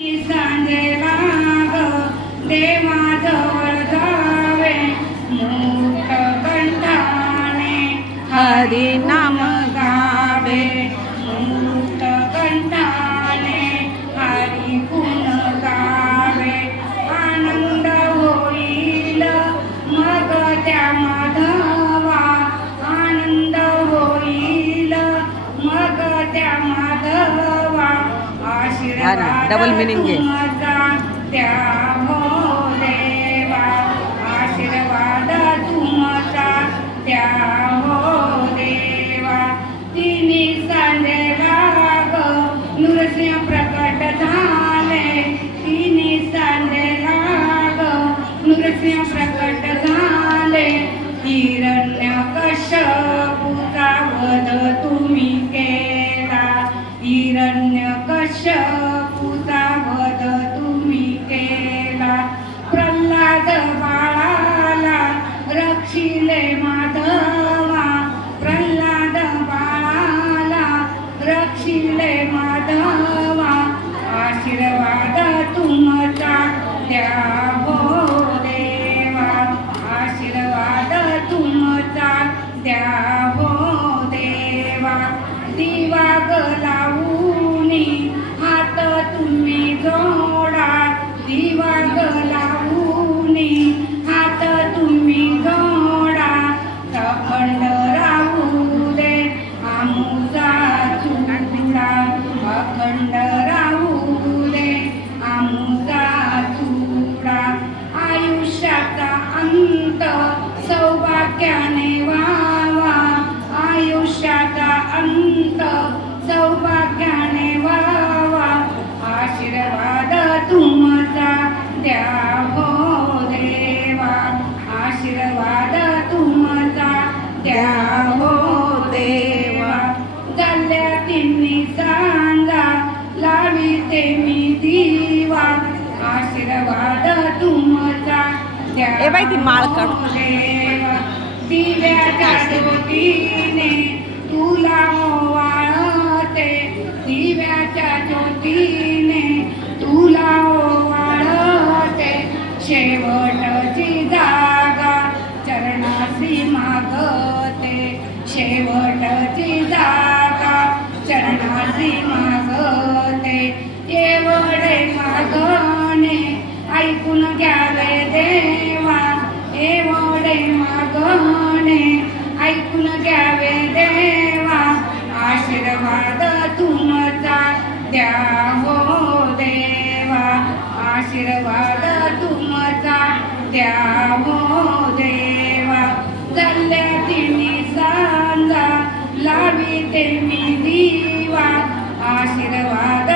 सांजेला ग देवाजवळ जावे मुक्त कंठाने हरी नाम गावे मुक्त कंठाने हरी गुण गावे आनंद होईल मग त्या माधवा आनंद होईल मग त्या माधवा आशीर्वाद डबल मीनिंग आहे त्या हो देवा आशीर्वाद तुमचा त्या हो देवा तिन्ही सांजेला ग नृसिंह प्रकट झाले तिन्ही सांजेला ग नृसिंह प्रकट झाले हिरण्यकश्यपूचा वध तुम्ही केला हिरण्यकश्यपूचा वध तुम्ही केला प्रल्हाद बाळाला रक्षिले माधवा प्रल्हाद बाळाला रक्षिले माधवा आशीर्वाद तुमचा द्या हो देवा आशीर्वाद तुमचा द्या हो देवा दिवा लावूनी हात तुम्ही जोडा दिवा लावूनी हात तुम्ही जोडा अखंड राहू दे आमुचा चुडा अखंड राहू दे आमुचा चुडा आयुष्याचा अंत सौभाग्याने व्हावा आयुष्याचा अंत सौभाग्याने व्हावा आशीर्वाद तुमचा द्या हो देवा आशीर्वाद तुमचा द्या हो देवा झाल्या तिन्ही सांगा लाविते मी दिवा आशीर्वाद तुमचा द्या ए बाई ती माळ काढ देवा दिव्याच्या ज्योतीने तुला ओवाळते दिव्याच्या ज्योतीने तुला ओवाळते शेवटची जागा चरणाशी मागते शेवटची जागा चरणाशी मागते एवढे मागणे ऐकून घ्यावे देवा एवढे मागणे ऐकून घ्यावे देवा आशीर्वाद तुमचा द्या हो देवा आशीर्वाद तुमचा द्या हो देवा चालल्या तिन्ही सांगा लाविते मी दिवा आशीर्वाद